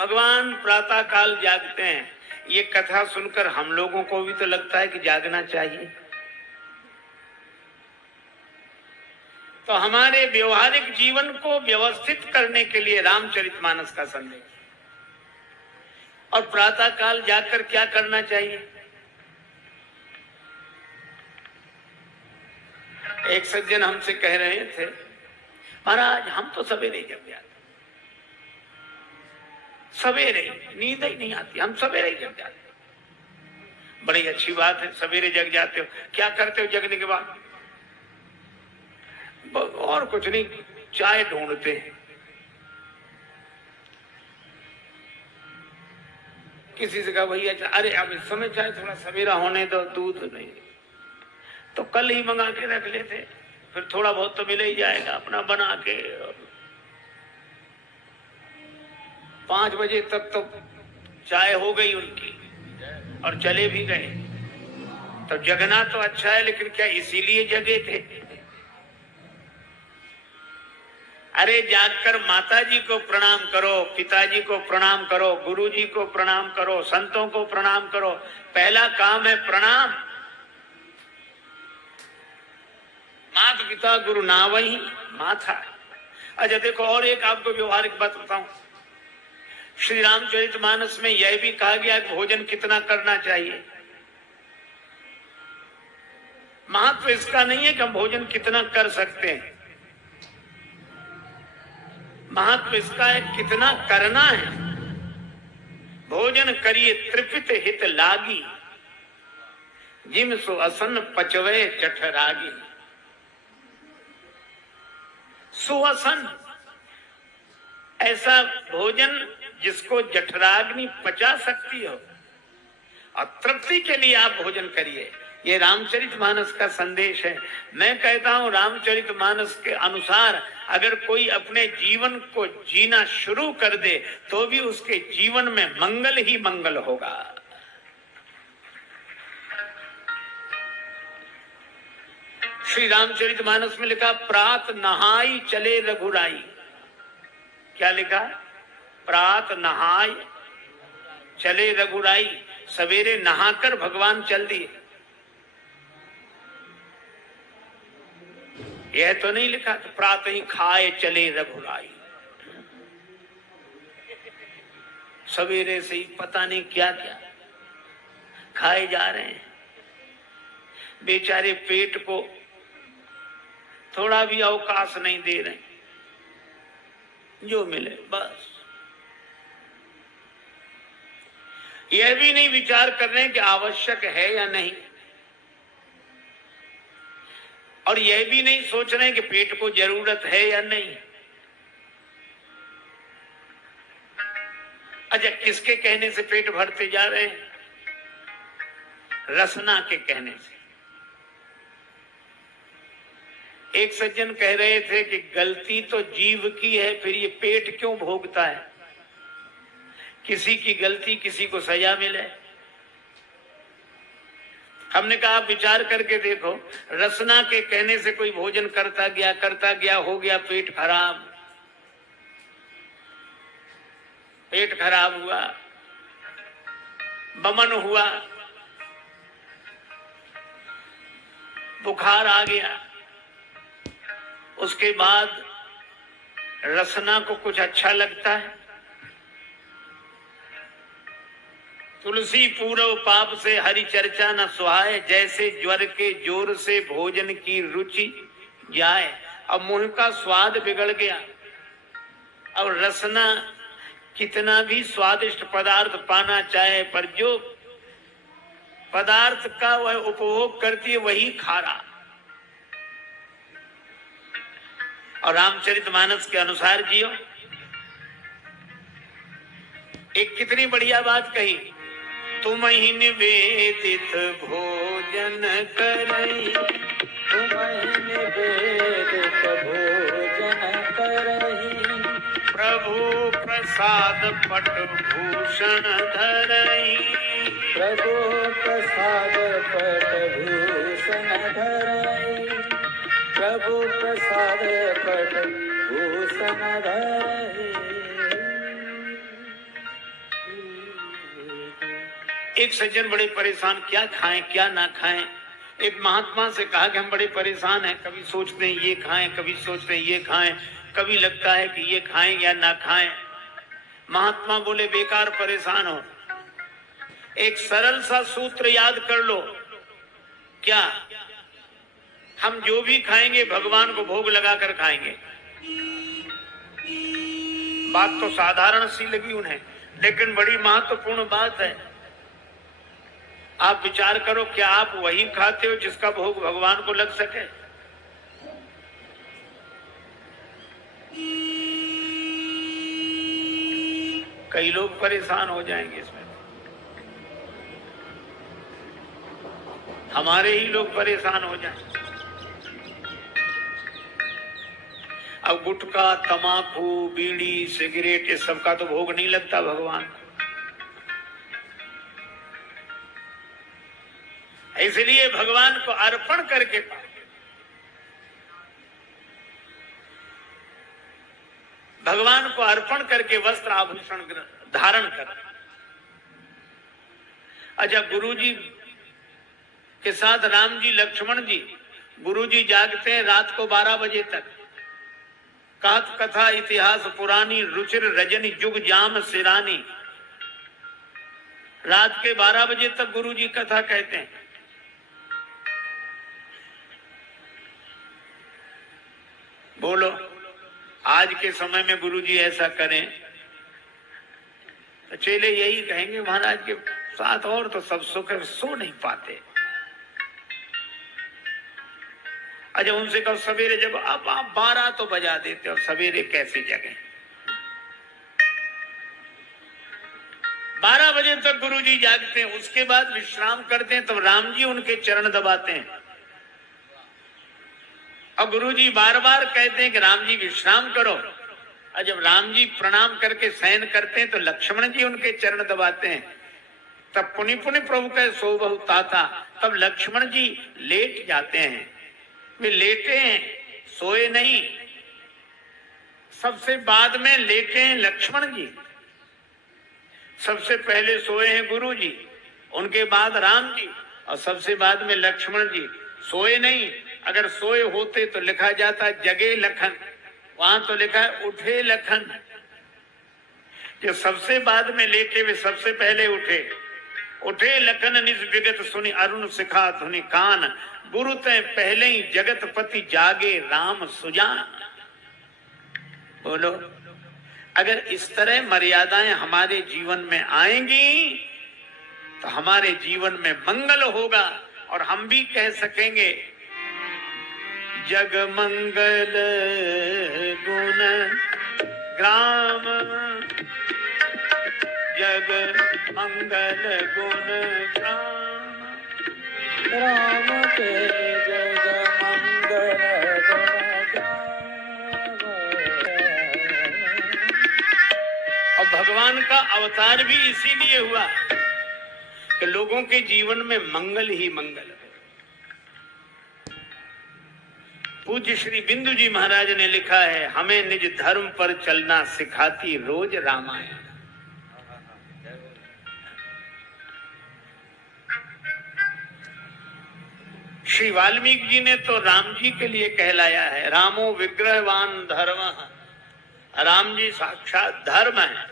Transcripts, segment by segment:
भगवान प्रातः काल जागते हैं। ये कथा सुनकर हम लोगों को भी तो लगता है कि जागना चाहिए। तो हमारे व्यवहारिक जीवन को व्यवस्थित करने के लिए रामचरितमानस का संदेश। और प्रातः काल जाकर क्या करना चाहिए? एक सज्जन हमसे कह रहे थे, महाराज हम तो सवेरे जग जाते, सवेरे नींद ही नहीं आती, हम सवेरे जग जाते। बड़ी अच्छी बात है, सवेरे जग जाते हो। क्या करते हो जगने के बाद? और कुछ नहीं, चाय ढूंढते हैं। किसी से कहा भैया, अरे अब इस समय चाय थोड़ा सवेरा होने दो, दूध नहीं, तो कल ही मंगा के रख लेते, फिर थोड़ा बहुत तो मिल ही जाएगा, अपना बना के। 5 बजे तक तो चाय हो गई उनकी और चले भी गए। तो जगना तो अच्छा है, लेकिन क्या इसीलिए जगे थे? अरे जागकर माताजी को प्रणाम करो, पिताजी को प्रणाम करो, गुरुजी को प्रणाम करो, संतों को प्रणाम करो। पहला काम है प्रणाम। माता पिता गुरु नावही माथा। अच्छा देखो, और एक आपको व्यवहारिक बात बताऊं। श्री रामचरितमानस में यह भी कहा गया कि भोजन कितना करना चाहिए। महत्व इसका नहीं है कि हम भोजन कितना कर सकते हैं, महत्व इसका है कितना करना है। भोजन करिए त्रिपित हित लागी, जिम सो असन पचवे जठरागी। सुअसन ऐसा भोजन जिसको जठराग्नि पचा सकती हो, और तृप्ति के लिए आप भोजन करिए। ये रामचरितमानस का संदेश है। मैं कहता हूं रामचरितमानस के अनुसार अगर कोई अपने जीवन को जीना शुरू कर दे तो भी उसके जीवन में मंगल ही मंगल होगा। श्री रामचरितमानस में लिखा, प्रात नहाई चले रघुराई। क्या लिखा? प्रात नहाई चले रघुराई। सवेरे नहाकर भगवान चल दिए। यह तो नहीं लिखा तो प्रात ही खाए चले रघुराई। सवेरे से ही पता नहीं क्या क्या खाए जा रहे हैं। बेचारे पेट को थोड़ा भी अवकाश नहीं दे रहे, जो मिले बस। यह भी नहीं विचार कर रहे हैं कि आवश्यक है या नहीं, और यह भी नहीं सोच रहे हैं कि पेट को जरूरत है या नहीं। अच्छा, किसके कहने से पेट भरते जा रहे हैं? रसना के कहने से। एक सज्जन कह रहे थे कि गलती तो जीव की है, फिर ये पेट क्यों भोगता है? किसी की गलती किसी को सजा मिले। हमने कहा आप विचार करके देखो, रसना के कहने से कोई भोजन करता गया, हो गया पेट खराब, पेट खराब हुआ, बमन हुआ, बुखार आ गया। उसके बाद रसना को कुछ अच्छा लगता है? तुलसी पूर्व पाप से हरि चर्चा न सुहाए, जैसे ज्वर के जोर से भोजन की रुचि जाए। अब मुंह का स्वाद बिगड़ गया। अब रसना कितना भी स्वादिष्ट पदार्थ पाना चाहे, पर जो पदार्थ का वह उपभोग करती है वही खारा। और रामचरितमानस के अनुसार जियो। एक कितनी बढ़िया बात कही, तुम ही निवेदित भोजन करई, तुम ही निवेदित भोजन करई, प्रभु प्रसाद पट भूषण धरई, प्रभु प्रसाद पट भूषण धरई, प्रभु प्रसाद पट भूषण धरई। एक सज्जन बड़े परेशान, क्या खाएं क्या ना खाएं। एक महात्मा से कहा कि हम बड़े परेशान हैं, कभी सोचते हैं ये खाएं, कभी सोचते हैं ये खाएं, कभी लगता है कि ये खाएं या ना खाएं। महात्मा बोले बेकार परेशान हो, एक सरल सा सूत्र याद कर लो। क्या? हम जो भी खाएंगे भगवान को भोग लगाकर खाएंगे। बात तो साधारण सी लगी उन्हें, लेकिन बड़ी महत्वपूर्ण बात है। आप विचार करो, क्या आप वही खाते हो जिसका भोग भगवान को लग सके? कई लोग परेशान हो जाएंगे इसमें, हमारे ही लोग परेशान हो जाएं। अब गुटखा, तमाकू, बीड़ी, सिगरेट, इस सब का तो भोग नहीं लगता भगवान को। इसलिए भगवान को अर्पण करके, भगवान को अर्पण करके वस्त्र आभूषण धारण कर। अच्छा, गुरुजी के साथ राम जी, लक्ष्मण जी, गुरुजी जागते हैं रात को 12 बजे तक। कहत कथा इतिहास पुरानी, रुचिर रजनी जुग जाम सिरानी। रात के 12 बजे तक गुरुजी कथा कहते हैं। बोलो, आज के समय में गुरुजी ऐसा करें तो चेले यही कहेंगे महाराज के साथ और तो सब सुख है, सो नहीं पाते। अच्छा, उनसे कहो सवेरे, जब अब आप 12 तो बजा देते हो, सवेरे कैसी जगह? 12 बजे तक गुरुजी जागते हैं, उसके बाद विश्राम करते हैं, तब राम जी उनके चरण दबाते हैं। और गुरुजी बार बार कहते हैं कि राम जी विश्राम करो। और जब राम जी प्रणाम करके शयन करते हैं तो लक्ष्मण जी उनके चरण दबाते हैं। तब पुनि पुनि प्रभु कहे सो बहु ताता, तब लक्ष्मण जी लेट जाते हैं। वे लेटे हैं, सोए नहीं। सबसे बाद में लेटे हैं लक्ष्मण जी, सबसे पहले सोए हैं गुरु जी, उनके बाद राम जी, और सबसे बाद में लक्ष्मण जी। सोए नहीं, अगर सोए होते तो लिखा जाता जगे लखन, वहां तो लिखा है उठे लखन। जो सबसे बाद में लेटे वे सबसे पहले उठे। उठे लखन निज विगत सुनी, अरुण सिखा धुनि कान, गुरु तय पहले ही जगत पति जागे राम सुजान। बोलो, अगर इस तरह मर्यादाएं हमारे जीवन में आएंगी तो हमारे जीवन में मंगल होगा, और हम भी कह सकेंगे जग मंगल गुण ग्राम, जग मंगल गुण ग्राम, राम के जग मंगल गुण गाव। और भगवान का अवतार भी इसीलिए हुआ कि लोगों के जीवन में मंगल ही मंगल हो। पूज्य श्री बिंदु जी महाराज ने लिखा है, हमें निज धर्म पर चलना सिखाती रोज रामायण। श्री वाल्मीकि जी ने तो राम जी के लिए कहलाया है, रामो विग्रहवान धर्म। राम जी साक्षात धर्म है,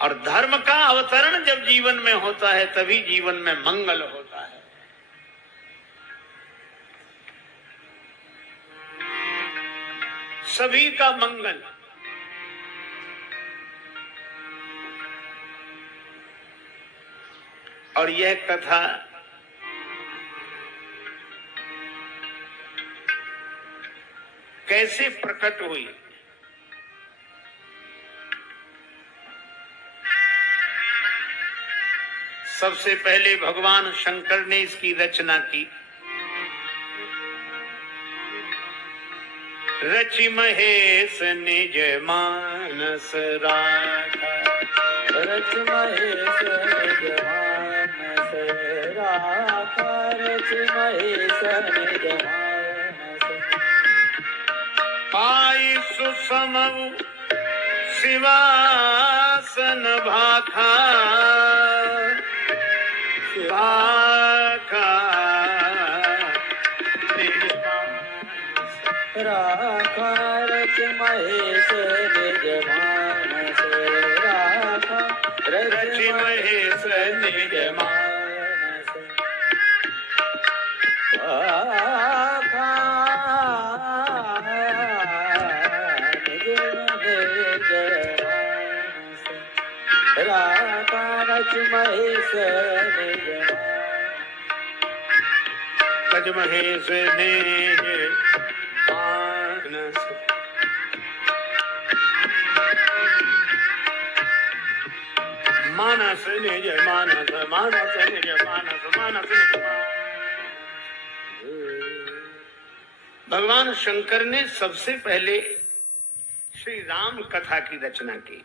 और धर्म का अवतरण जब जीवन में होता है तभी जीवन में मंगल होता है। सभी का मंगल। और यह कथा कैसे प्रकट हुई? सबसे पहले भगवान शंकर ने इसकी रचना की। रचि महेश निज मानस राखा, रच महेश निज मानस राखा, रच महेश निज मानस। पाई सुसमु शिवासन भाखा, राखा निज मानस। राखा रच महेश निज मानस राखा रच महेश निज मानस राखा निज महेश मानस राखा रच महेश निज रच महेश निज मानस। मानस निज मानस मानस निज मानस मानस निज मानस। भगवान शंकर ने सबसे पहले श्री राम कथा की रचना की।